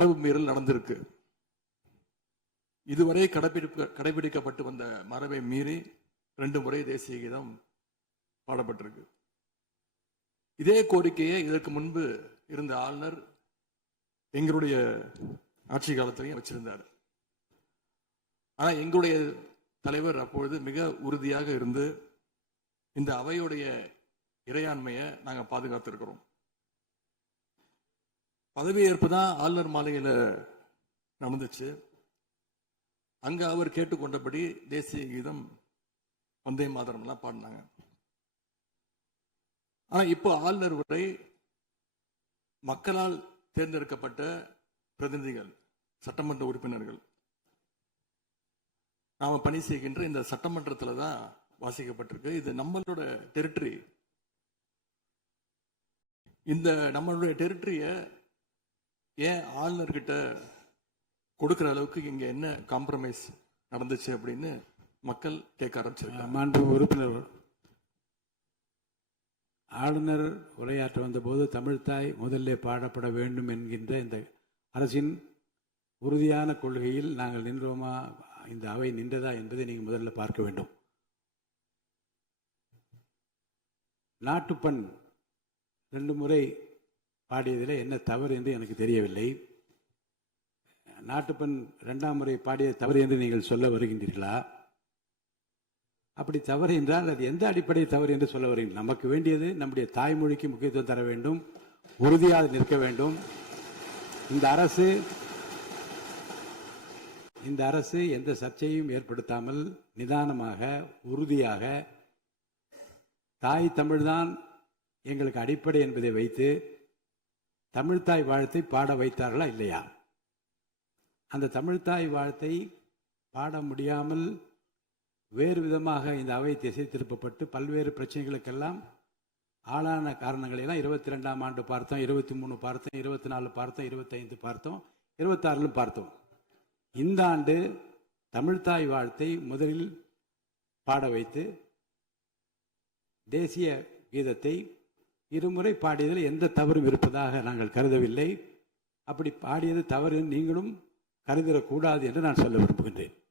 மரபு மீறல் நடந்திருக்கு. இதுவரை கடைபிடிக்கப்பட்டு வந்த மரபை மீறி 2 முறை தேசிய கீதம் பாடப்பட்டிருக்கு. இதே கோரிக்கையை இதற்கு முன்பு இருந்த ஆளுநர் எங்களுடைய ஆட்சி காலத்திலையும் வச்சிருந்தார். ஆனா எங்களுடைய தலைவர் அப்பொழுது மிக உறுதியாக இருந்து இந்த அவையுடைய இறையாண்மையை நாங்க பாதுகாத்திருக்கிறோம். பதவியேற்பு தான் ஆளுநர் மாளிகையில் நடந்துச்சு. அங்க அவர் கேட்டுக்கொண்டபடி தேசிய கீதம் வந்தே மாதரம் எல்லாம் பாடினாங்க. ஆனா இப்போ ஆளுநர் உரை மக்களால் தேர்ந்தெடுக்கப்பட்ட பிரதிநிதிகள், சட்டமன்ற உறுப்பினர்கள் நாம பணி செய்கின்ற இந்த சட்டமன்றத்துல தான் வாசிக்கப்பட்டிருக்கு. இது நம்மளோட டெரிட்டரி. இந்த நம்மளுடைய டெரிட்டரிய ஏன் ஆளுநர்கிட்ட கொடுக்கிற அளவுக்கு இங்க என்ன காம்ப்ரமைஸ் நடந்துச்சு அப்படின்னு மக்கள் கேட்க ஆரம்பிச்சிருக்காங்க. மாண்பு உறுப்பினர், ஆளுநர் உரையாற்ற வந்தபோது தமிழ்தாய் முதல்ல பாடப்பட வேண்டும் என்கின்ற இந்த அரசின் உறுதியான கொள்கையில் நாங்கள் நின்றோமா, இந்த அவை நின்றதா என்பதை நீங்கள் முதல்ல பார்க்க வேண்டும். நாட்டுப்பண் 2 முறை பாடியதில் என்ன தவறு என்று எனக்கு தெரியவில்லை. நாட்டுப்பண் 2ஆம் முறை பாடிய தவறு என்று நீங்கள் சொல்ல வருகின்றீர்களா? அப்படி தவறு என்றால் அது எந்த அடிப்படை தவறு என்று சொல்ல வருகிறீர்கள்? நமக்கு வேண்டியது நம்முடைய தாய்மொழிக்கு முக்கியத்துவம் தர வேண்டும், உறுதியாக நிற்க வேண்டும். இந்த அரசு எந்த சர்ச்சையும் ஏற்படுத்தாமல் நிதானமாக உறுதியாக தாய் தமிழ்தான் எங்களுக்கு அடிப்படை என்பதை வைத்து தமிழ்தாய் வாழ்த்தை பாட வைத்தார்களா இல்லையா? அந்த தமிழ்தாய் வாழ்த்தை பாட முடியாமல் வேறு விதமாக இந்த அவை திசை திருப்பப்பட்டு பல்வேறு பிரச்சனைகளுக்கெல்லாம் ஆளான காரணங்களை எல்லாம் 22ஆம் ஆண்டு பார்த்தோம், 23 பார்த்தோம், 24 பார்த்தோம், 25 பார்த்தோம், 26 பார்த்தோம். இந்த ஆண்டு தமிழ்தாய் வாழ்த்தை முதலில் பாட வைத்து தேசிய கீதத்தை 2 முறை பாடியதில் எந்த தவறும் இருப்பதாக நாங்கள் கருதவில்லை. அப்படி பாடியது தவறு நீங்களும் கருதிடக்கூடாது என்று நான் சொல்ல விரும்புகிறேன்.